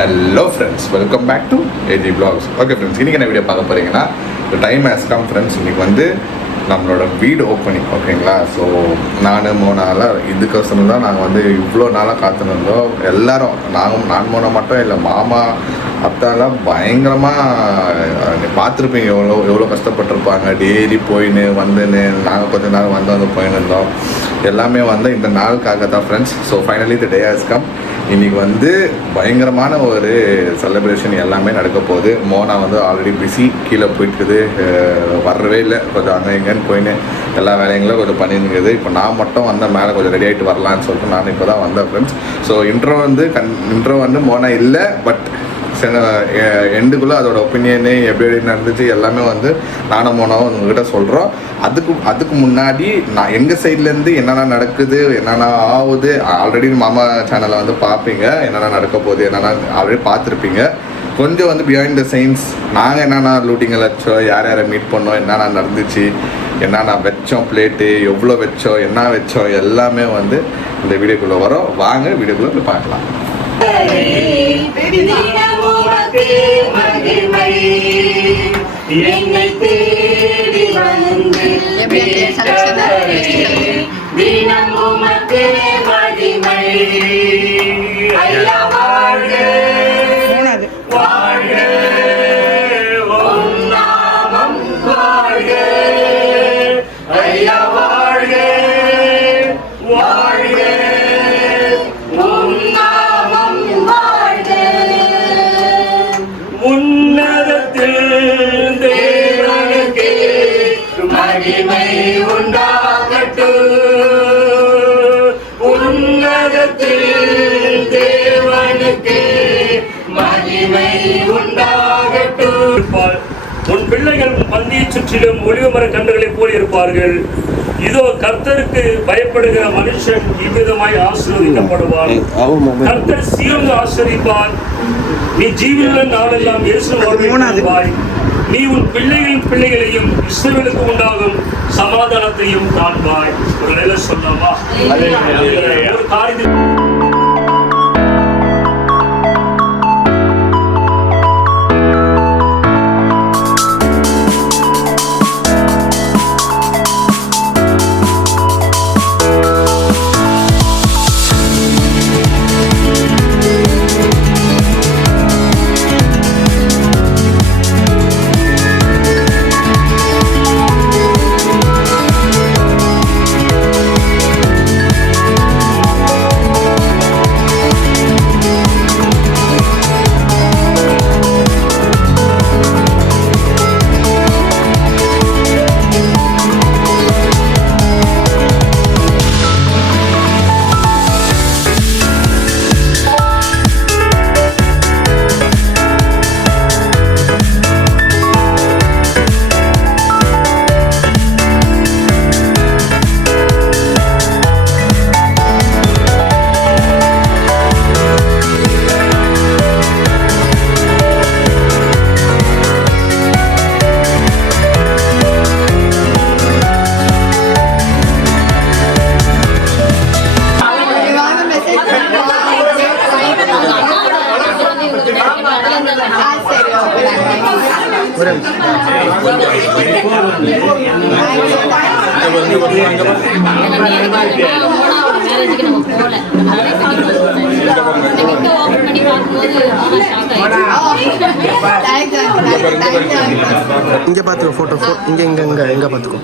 Hello friends, welcome back to AG vlogs. Okay friends, இன்றைக்கி என்ன video பார்க்க போகிறீங்கன்னா டைம் ஹேஸ் கம் ஃப்ரெண்ட்ஸ். இன்றைக்கி வந்து நம்மளோட வீடு ஓப்பனிங், ஓகேங்களா? ஸோ நான் மோனாலாம் இதுக்கோசரம் தான் நாங்கள் வந்து இவ்வளோ நாளாக காத்துருந்தோம். எல்லோரும் நான் மோனா மட்டும் இல்லை, மாமா அத்தாலாம் பயங்கரமாக பார்த்துருப்பீங்க எவ்வளோ கஷ்டப்பட்டிருப்பாங்க. டெய்லி போயின்னு வந்துன்னு நாங்கள் கொஞ்ச நாள் வந்து போயின்னு இருந்தோம். எல்லாமே வந்து இந்த நாளுக்காக தான் friends. So finally the day has come. இன்றைக்கி வந்து பயங்கரமான ஒரு செலிப்ரேஷன் எல்லாமே நடக்க போகுது. மோனா வந்து ஆல்ரெடி பிஸி, கீழே போயிட்டுருக்குது, வரவே இல்லை. கொஞ்சம் அங்கே எங்கேன்னு போயின்னு எல்லா வேலைங்களும் கொஞ்சம் பண்ணியிருக்குது. இப்போ நான் மட்டும் வந்தால் மேலே கொஞ்சம் ரெடி ஆகிட்டு வரலான்னு சொல்லிட்டு நான் இப்போ தான் வந்தேன் ஃப்ரெண்ட்ஸ். ஸோ இன்ட்ரோ வந்து மோனா இல்லை, பட் எண்டுக்குள்ளே அதோட ஒப்பீனியனு எப்படி நடந்துச்சு எல்லாமே வந்து நானும் மோனாவும் உங்ககிட்ட சொல்கிறோம். அதுக்கு முன்னாடி நான் எங்கள் சைட்லேருந்து என்னென்ன நடக்குது, என்னென்ன ஆகுது, ஆல்ரெடி மாமா சேனலை வந்து பார்ப்பீங்க. என்னென்ன நடக்க போகுது என்னென்ன ஆல்ரெடி பார்த்துருப்பீங்க. கொஞ்சம் வந்து பிஹைண்ட் த சைன்ஸ் நாங்கள் என்னென்ன லூட்டிங்கில் வச்சோம், யார் யாரை மீட் பண்ணோம், என்னென்ன நடந்துச்சு, என்னென்ன வச்சோம், பிளேட்டு எவ்வளோ வச்சோம், என்ன வச்சோம், எல்லாமே வந்து இந்த வீடியோக்குள்ளே வரோம். வாங்க வீடியோக்குள்ளே போய் பார்க்கலாம். என்னை தேடி வந்து தினம் உமக்கு மகிமை. ஐயா வாழ்க வாழ்க, உம் நாமம் வாழ்க. ஐயா வாழ்க வாழ்க, உம் நாமம் வாழ்க. உன்னதத்தில் தேவனுக்கு மகிமை உண்டாகட்டும். உன்னதத்தில் தேவனுக்கு மகிமை உண்டாகட்டும். உன் பிள்ளைகள் பந்தியை சுற்றிலும் ஒளிவமர கன்றுகளைப் போல் இருப்பார்கள். இதோ கர்த்தருக்கு பயப்படுகிற மனுஷன் இவ்விதமாய் ஆசீர்வதிக்கப்படுவான். கர்த்தர் சீயோனை ஆசீர்வதிப்பார். நீ ஜீவனுள்ள நாளெல்லாம் எருசலேமில் வாழ்வாய். நீ உன் பிள்ளைகளின் பிள்ளைகளையும் இஸ்ரவேலுக்கு உண்டாகும் சமாதானத்தையும் காண்பாய். ஒரு நிலை சொன்னவா ஒரு காரியத்தில் இங்கே பார்த்துக்கோ. ஃபோட்டோ இங்கே இங்கே இங்கே எங்கே பார்த்துக்கோ.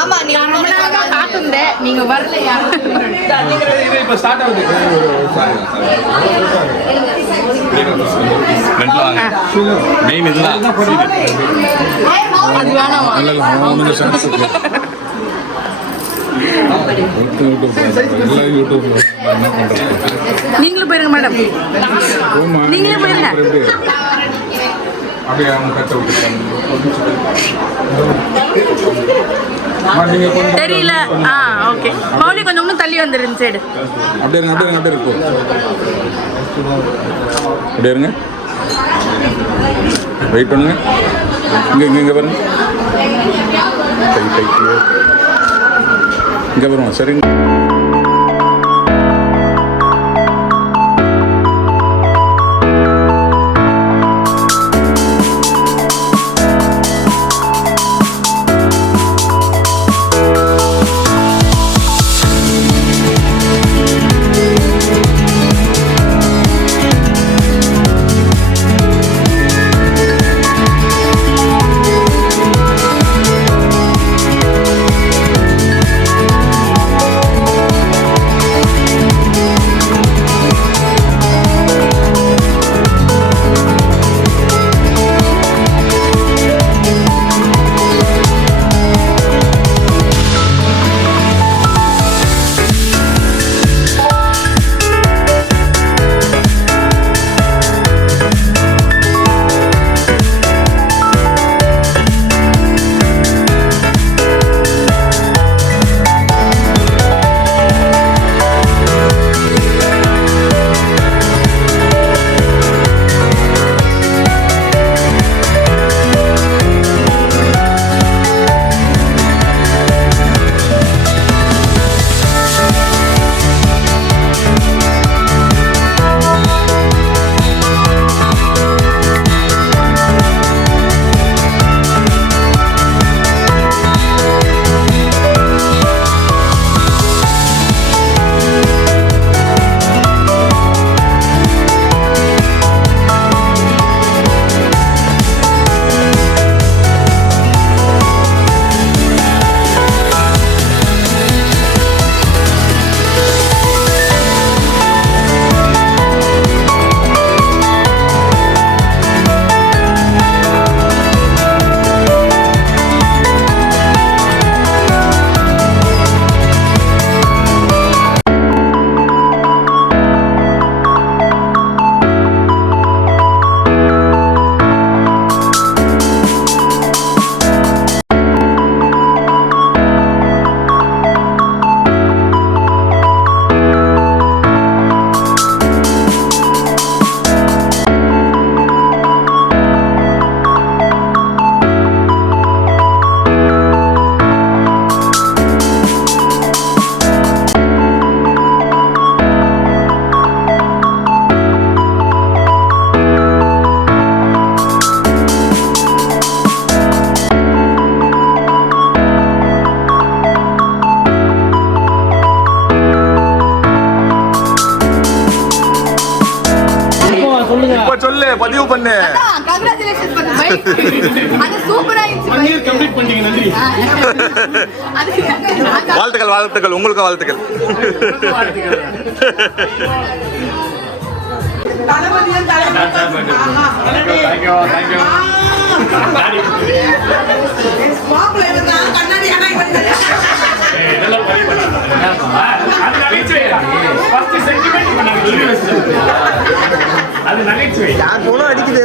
ஆமா நீங்க வரலையா? இப்போ ஸ்டார்ட் ஆகுது. ஃப்ரெண்ட்ல வாங்க மெயின் இதுதான் அது வேணாமா நீங்களும் போயிருங்க மேடம் நீங்களே போயிருங்க அப்படியே அவங்க கட்ட தெரியல ஓகே மௌலி கொஞ்சம் இன்னும் தள்ளி வந்துருங்க சைடு அப்படியே இருங்க அப்படியே இருக்கும் அப்படியே இருங்க வெயிட் பண்ணுங்க இங்கே பாருங்க கை இங்கே வருவோம் சரிங்க சொல்லு பதிவு பண்ணு கங்க்ராச்சுலேஷன்ஸ் பை அது சூப்பரா இருந்துச்சு கம்ப்ளீட் பண்ணிட்டீங்க நன்றி வாழ்த்துக்கள் உங்களுக்கு வாழ்த்துக்கள் அடிக்குது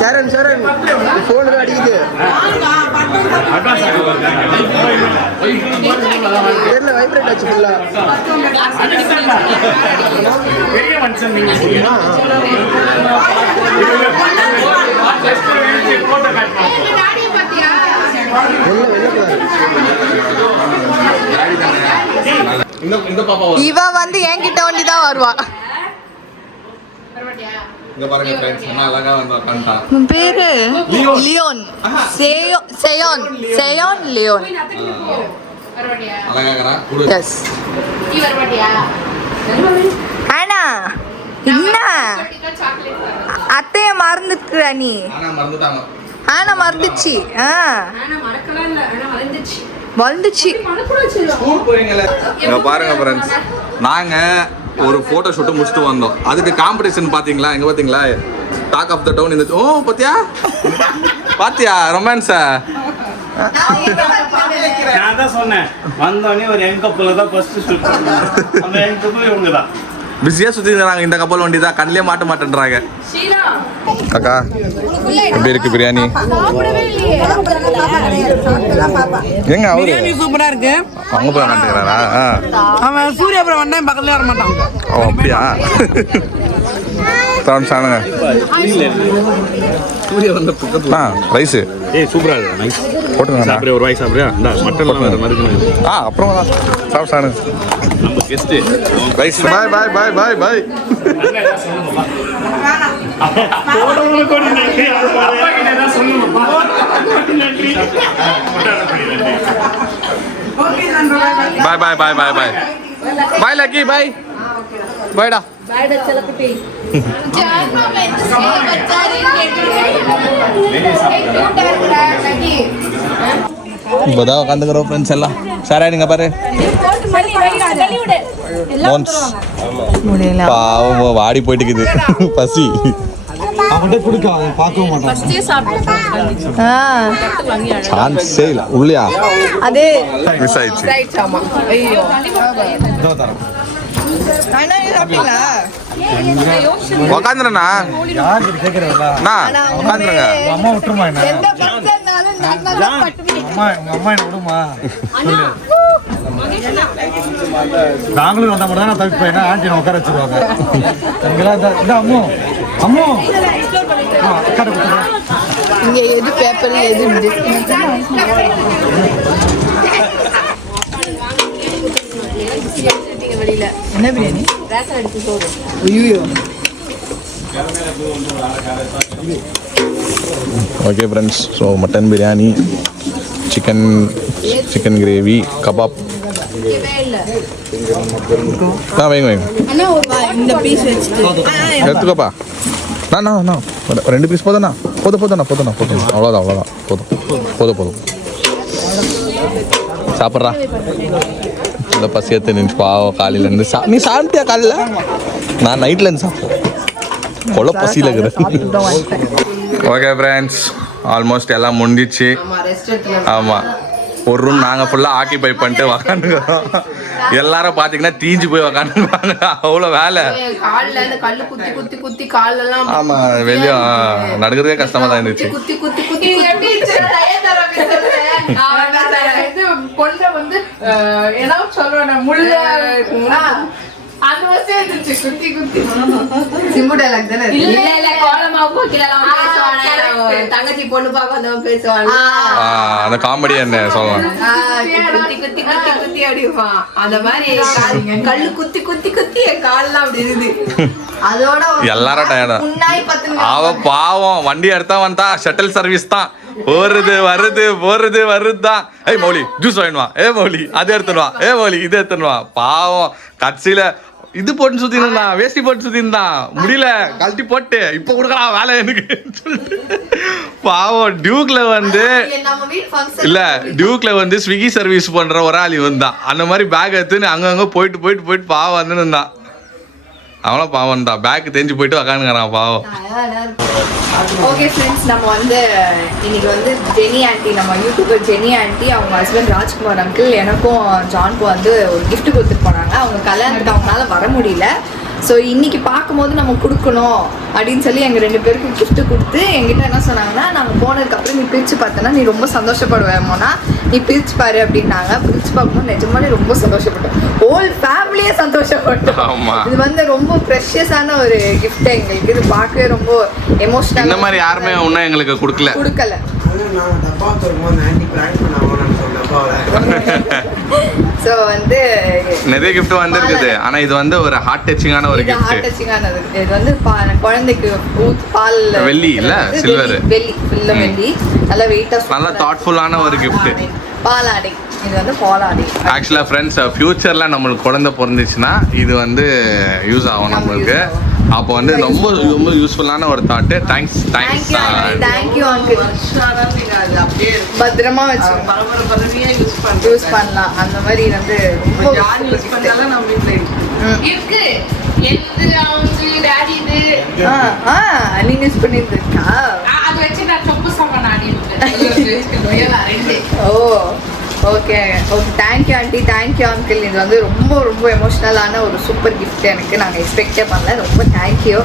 சரண் போன் அடிக்குது தெரியல வைப்ரேட் ஆச்சு ஃபுல்லா பெரிய மனுஷன் நீங்க இவ வந்து என்கிட்ட ஒண்டிதான் வருவா. இங்க பாருங்க फ्रेंड्स என்ன அழகா வந்து உட்கார்ந்தான். உன் பேரு லியோன். சேயோன் லியோன். அழகாகறா குடு. எஸ். நீ வரமாட்டியா? ஆனா என்ன அத்தைய மறந்துட்டுற நீ. ஆனா மறந்துட்டாங்க. ஆனா மறந்துச்சு. ஆனா மறக்கலாம் இல்ல ஆனா மறந்துச்சு ஸ்கூல் போறீங்களே. இங்க பாருங்க फ्रेंड्स நாங்க ஒரு ஃபோட்டோ ஷூட்டு முடிச்சுட்டு வந்தோம். அதுக்கு காம்படிஷன் பார்த்தீங்களா? எங்கே பார்த்தீங்களா? டாக் ஆஃப் த டவுன் இந்த பாத்தியா ரொமான்ஸா? நான் தான் சொன்னேன் வந்தோடனே ஒரு யங் கப்பல் தான் ஃபர்ஸ்ட் ஷூட் பண்ணோம். அந்த யங் கப்பல் இவங்க தான் பிஸியாக சுற்றிருந்தாங்க. இந்த கப்பல் வண்டி தான் கண்ணிலே மாட்ட மாட்டேன்றாங்க. அக்கா எப்படி இருக்கு பிரியாணி? எங்க அவரு சூப்பரா இருக்கு. அவங்க போய் மாட்டேங்கிறாரா? அவன் சூர்யாபுரம் வந்தேன் பக்கத்துல வர மாட்டான். ஓ அப்படியா? சாணுங்க ரைஸு சூப்பரா இருக்கு. நைஸ் போட்டுங்க. சாப்பிடுற ஒரு வாய் சாப்பிடுறியா? இந்த மட்டன் வேற மாதிரி. அப்புறம் தான் சாணு நம்ம கெஸ்ட் ரைஸ். பாய் பாய் பாய் பாய் பாய். பாய் பாய் பாய் பாய் பாய் பாய் லக்கி பாய் பாய்டா. இப்போதான் உட்காந்துக்கிறோம் ஃப்ரெண்ட்ஸ் எல்லாம். சாரா நீங்க பாரு பாவம் வாடி போயிட்டு இருக்குது பசி. சான்ஸே இல்லை உள்ளியா அது மிஸ் ஆயிடுச்சு. உக்காந்துருண்ணா உக்காந்துருங்க. பெங்களூர் வந்தா மட்டும் தான் தவிப்பேன். ஆண்டி உட்கார வச்சிருவாங்க. அம்மோ அம்மோ இங்க எது பேப்பர்ல எது என்ன biryani? Okay friends, so mutton biryani, chicken gravy, kebab. வைங்க இந்த பீஸ் வச்சுட்டு எடுத்துக்கோப்பா. நான் 2 பீஸ் போதும்ண்ணா. போதும் அவ்வளோதான் போதும். சாப்பிட்றா இந்த பசியத்தை நினச்சி பாவம். காலையிலேருந்து நீ சாப்பிட்டியா? காலையில் நான் நைட்லேருந்து சாப்பிட்டேன். கொலை பசியில் இருக்கிறேன். ஓகே ஃப்ரெண்ட்ஸ், ஆல்மோஸ்ட் எல்லாம் முடிஞ்சிச்சு. ஆமாம், ஒரு ரூம் நாங்கள் ஃபுல்லாக ஆக்கிபை பண்ணிட்டு உக்காந்துக்கிறோம். எல்லாரும் பார்த்தீங்கன்னா தீஞ்சு போய் உக்காந்துருவாங்க. அவ்வளோ வேலை. ஆமாம், வெளியே நடக்கிறதே கஷ்டமாக தான் இருந்துச்சு. தங்கச்சி பொண்ணு பார்க்க பேசுவாங்க. அந்த காமெடி என்ன சொல்லலாம். குத்தி அடிப்பான். அந்த மாதிரி கல்லு குத்தி என் கால்லாம் அப்படி இருக்குது. அதோட எல்லாரும் டயர்டா. அவ பாவம் வண்டி எடுத்தா வந்தா ஷட்டில் சர்வீஸ் தான். போறது தான். ஏய் மௌலி ஜூஸ் வாங்கிடுவா. மௌலி அது எடுத்துடுவா. மௌலி இது எடுத்துடுவா. பாவம் கட்சியில இது போட்டு சுத்தினா வேஷ்டி போட்டு சுத்திருந்தான். முடியல கழட்டி போட்டு இப்ப கொடுக்கலாம் வேலை எனக்கு பாவம். டியூக்ல வந்து ஸ்விக்கி சர்வீஸ் பண்ற ஒரு ஆள் வந்தான். அந்த மாதிரி பேக் எடுத்துன்னு அங்கங்க போயிட்டு பாவம் வந்து இருந்தான். அவனும் பாவம் தான். பேக் தெரிஞ்சு போயிட்டு உக்காந்துக்கிறான் பாவம். ஓகே ஃப்ரெண்ட்ஸ், நம்ம வந்து இன்னைக்கு வந்து ஜெனி ஆண்டி, நம்ம யூடியூபர் ஜெனி ஆண்டி, அவங்க ஹஸ்பண்ட் ராஜ்குமார் அங்கிள் எனக்கும் ஜான்க்கும் வந்து ஒரு கிஃப்ட் கொடுத்துட்டு போனாங்க. அவங்க கல்யாணத்துக்கு அவங்களால வர முடியல. ஸோ இன்னைக்கு பார்க்கும்போது நம்ம கொடுக்கணும் அப்படின்னு சொல்லி எங்கள் 2 பேருக்கும் கிஃப்ட் கொடுத்து எங்கிட்ட என்ன சொன்னாங்கன்னா, நாங்கள் போனதுக்கப்புறம் நீ பிரித்து பார்த்தோன்னா நீ ரொம்ப சந்தோஷப்படுவேமோனா, நீ பிரித்து பாரு அப்படின்னாங்க. பிரித்து பார்க்கும்போது நிஜமாலே ரொம்ப சந்தோஷப்பட்டோம். ஹோல் ஃபேமிலியே சந்தோஷப்பட்டோம். இது வந்து ரொம்ப ப்ரெஷியஸான ஒரு கிஃப்ட் எங்களுக்கு. இது பார்க்கவே ரொம்ப எமோஷனல். இந்த மாதிரி யாருமே ஒன்றும் எங்களுக்கு கொடுக்கல. ஸோ வந்து நிறைய கிஃப்ட் வந்து இருக்குது. ஆனா இது வந்து ஒரு ஹார்ட் டச்சிங்கான ஒரு கிஃப்ட். ஹார்ட் டச்சிங்கானது. இது வந்து குழந்தைக்கு பால் வெள்ளி இல்ல சில்வர். வெள்ளி ஃபுல்லா வெள்ளி. நல்ல வெயிட்டா நல்ல தாட்ஃபுல்லான ஒரு கிஃப்ட். பாலாடை. இது வந்து பாலாடை. ஆக்சுவலா ஃப்ரெண்ட்ஸ், ஃபியூச்சர்ல நம்மளுக்கு குழந்தை பிறந்துச்சுன்னா இது வந்து யூஸ் ஆகும் நம்மளுக்கு. அப்போ வந்து ரொம்ப யூஸ்ஃபுல்லான ஒரு தாட். Thanks thank you uncle. பத்திரமா வச்சு யூஸ் பண்ணலாம். அந்த மாதிரி வந்து ரொம்ப யூஸ் பண்ணாலும் நம்ம வீட்டில் இருக்கு எது அவங்க டாடி இது நீ மிஸ் பண்ணியிருக்கா அதை வச்சு நான் சொப்பு சாப்பாடு ஆடி இருக்கேன் oh okay okay thank you aunty thank you uncle இது வந்து ரொம்ப ரொம்ப எமோஷ்னலான ஒரு சூப்பர் கிஃப்ட் எனக்கு நாங்கள் எக்ஸ்பெக்டே பண்ணல ரொம்ப தேங்க்யூ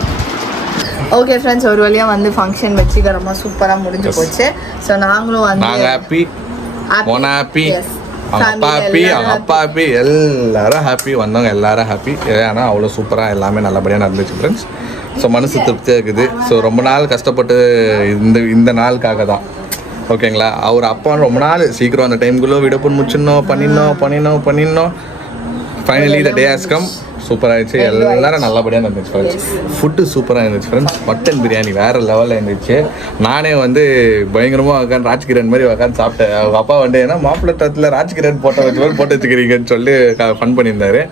ஓகே ஃப்ரெண்ட்ஸ் ஒரு வழியாக வந்து ஃபங்க்ஷன் வச்சுக்கிறோமா சூப்பராக முடிஞ்சு போச்சு ஸோ நாங்களும் வந்து நாங்கள் ஹாப்பி மோனா ஹாப்பி அவங்க அப்பா ஹாப்பி அவங்க அப்பா ஹாப்பி எல்லாரும் ஹாப்பி வந்தவங்க எல்லாரும் ஹாப்பி ஏன்னா அவ்வளோ சூப்பராக எல்லாமே நல்லபடியாக நடந்துச்சு ஃப்ரெண்ட்ஸ் ஸோ மனசு திருப்தியாக இருக்குது ஸோ ரொம்ப நாள் கஷ்டப்பட்டு இந்த நாளுக்காக தான் ஓகேங்களா அவர் அப்பா ரொம்ப நாள் சீக்கிரம் அந்த டைமுக்குள்ளே விடப்புன்னு முடிச்சிடணும் பண்ணிடணும் finally the day has come சூப்பராக இருந்துச்சு எல்லாரும் நல்லபடியாக இருந்துச்சு ஃப்ரெண்ட்ஸ் ஃபுட்டு சூப்பராக இருந்துச்சு ஃப்ரெண்ட்ஸ் மட்டன் பிரியாணி வேறு லெவலில் இருந்துச்சு நானே வந்து பயங்கரமாக உட்காந்து ராஜ்கிரண் மாதிரி உட்காந்து சாப்பிட்டேன் அவங்க அப்பா வந்து ஏன்னா மாப்பிள்ளை தரத்தில் ராஜ்கிரண் போட்டோ வச்சுக்கிறீங்கன்னு சொல்லி ஃபன் பண்ணியிருந்தாரு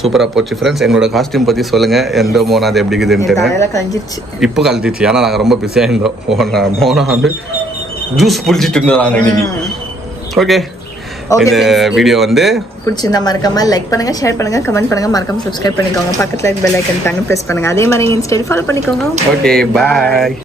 சூப்பராக போச்சு ஃப்ரெண்ட்ஸ் எங்களோட காஸ்டியூம் பற்றி சொல்லுங்கள் எந்த மோனா அது எப்படி இருக்குதுன்னு தெரியும் இப்போ கழிச்சிச்சு ஏன்னா நாங்கள் ரொம்ப பிஸியாக இருந்தோம் மோனா வந்து ஜூஸ் புளிச்சிட்டு இருந்தாங்க இன்னைக்கு ஓகே இந்த வீடியோ வந்து பிடிச்சிருந்தா மறக்காம லைக் பண்ணுங்க ஷேர் பண்ணுங்க கமெண்ட் பண்ணுங்க மறக்காம சப்ஸ்கிரைப் பண்ணிக்கோங்க பக்கத்துல பெல் ஐக்கன் தாங்க பிரஸ் பண்ணுங்க அதே மாதிரி இன்ஸ்டால ஃபாலோ பண்ணிக்கோங்க ஓகே பாய்